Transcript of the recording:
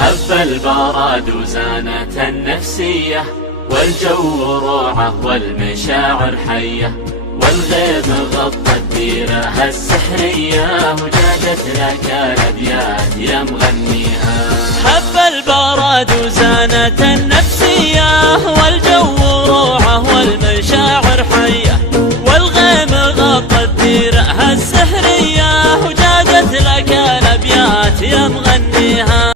هب البراد وزانت النفسية، والجو روعة والمشاعر حية، والغيم غطت ديرها السحرية، وجادت لك الأبيات يا مغنيها.